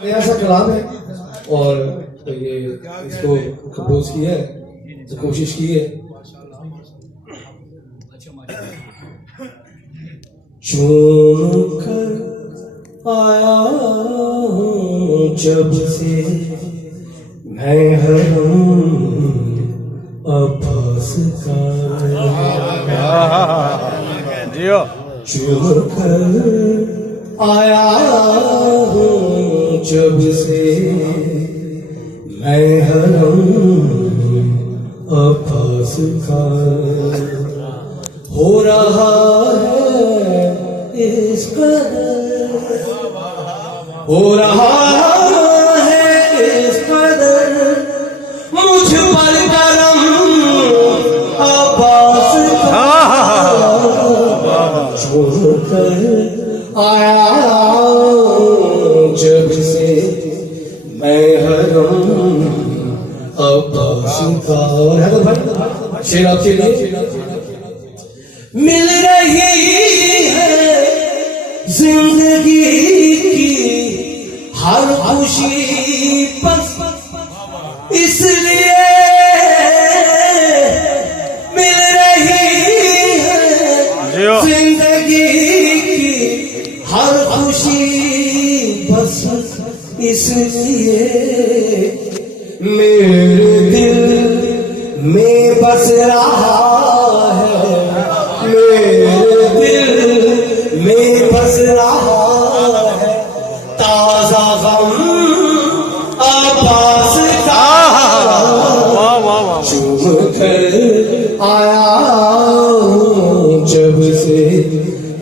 नया सा कलाम है और ये इसको कंपोज किया है, तो कोशिश की है। चूम कर आया हूँ जब से मैं हरम अब्बास का, चूम कर आया हूँ जब से मैं हरम अब्बास का, हो रहा है इस कदर, हो रहा है इस कदर मुझ पर करम अब्बास का, छोड़ कर आया जब से मैं हरम अब्बास का। और है तो भाई शेर आपके लिए। मिल रही है जिंदगी की हर खुशी बस इसलिए, मिल रही है जिंदगी की हर खुशी बस इसलिए, मेरे दिल में बस रहा है, मेरे दिल में बस रहा है ताजा गम अब्बास का, चूम कर आया हूँ जब से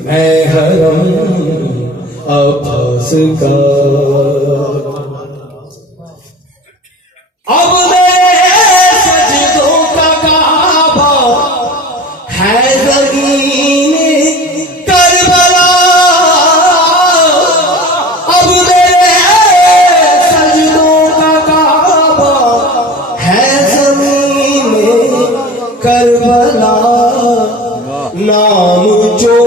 मैं हरम अब्बास का। अब मेरे सजदों का काबा है ज़मीने करबला, अब मेरे सजदों का काबा है ज़मीने करबला, नाम जो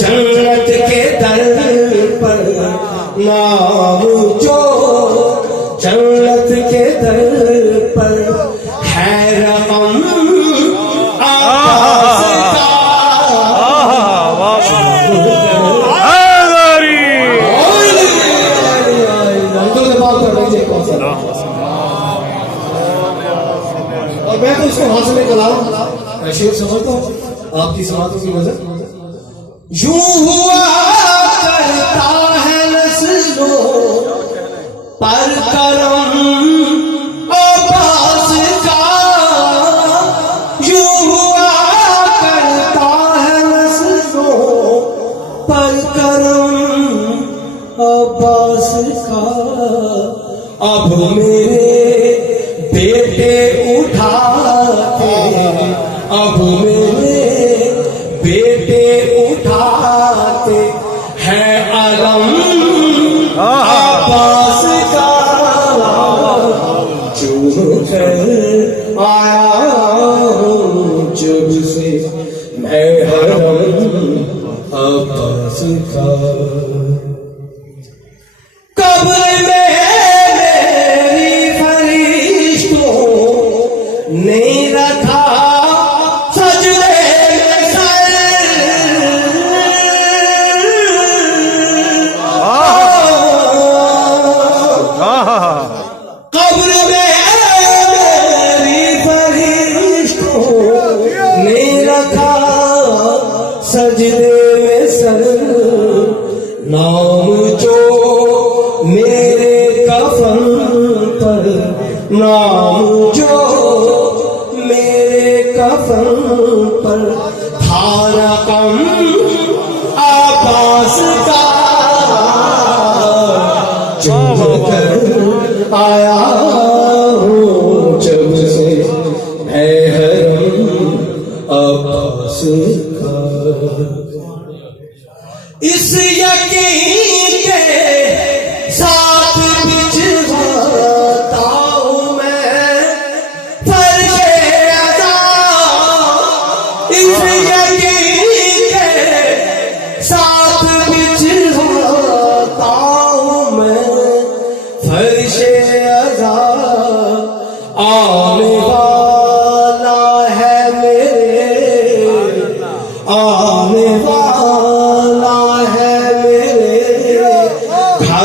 जन्नत के दर पर, नाम जो जन्नत के दर पर है रकम अब्बास का, और मैं तो इसको हाथ में कलाम शेर समझता हूँ आपकी समातों की वजह। यूं हुआ करता है नस्लों पर करम अब्बास का, यूं हुआ करता है नस्लों पर करम अब्बास का, अब मेरे बेटे उठाते, अब मेरे बेटे उठाते हैं अलम अब्बास का, चूम कर आया हूँ जब से मैं हरम अब्बास का। कब्र में मेरी फरिश्तों ने रखा सजदे में सर, कब्र में मेरी फरिश्तों ने रखा सजदे में सर, नाम जो मेरे कफन पर, नाम जो मेरे कफन पर था रकम अब्बास का, चूम कर आया हूँ जब से मैं हरम अब्बास का। इस यकीन के साथ बिछवाता हूँ मैं फर्शे अज़ा, इस यकीन के साथ बिछवाता हूँ मैं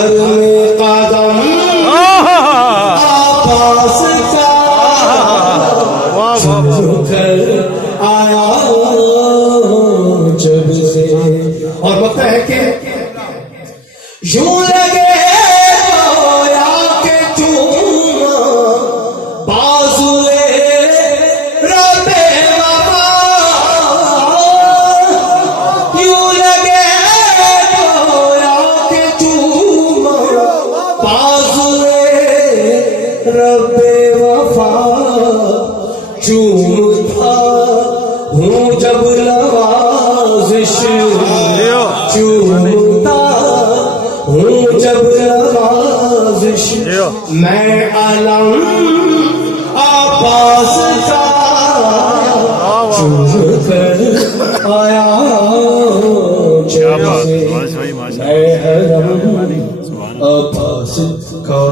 हर में कदम आपास का कर आया जब से। और लगता है कि यूं लगे या के चूमा बाजुए रबे वफा, यूं लगे या के चूमा बाजुए रबे वफा, चूमता हूँ जब नवाज़िश, चूमता हूँ जब नवाज़िश, मैं अलम आपास का चूम कर आया जैसे, मैं अलम आपास का।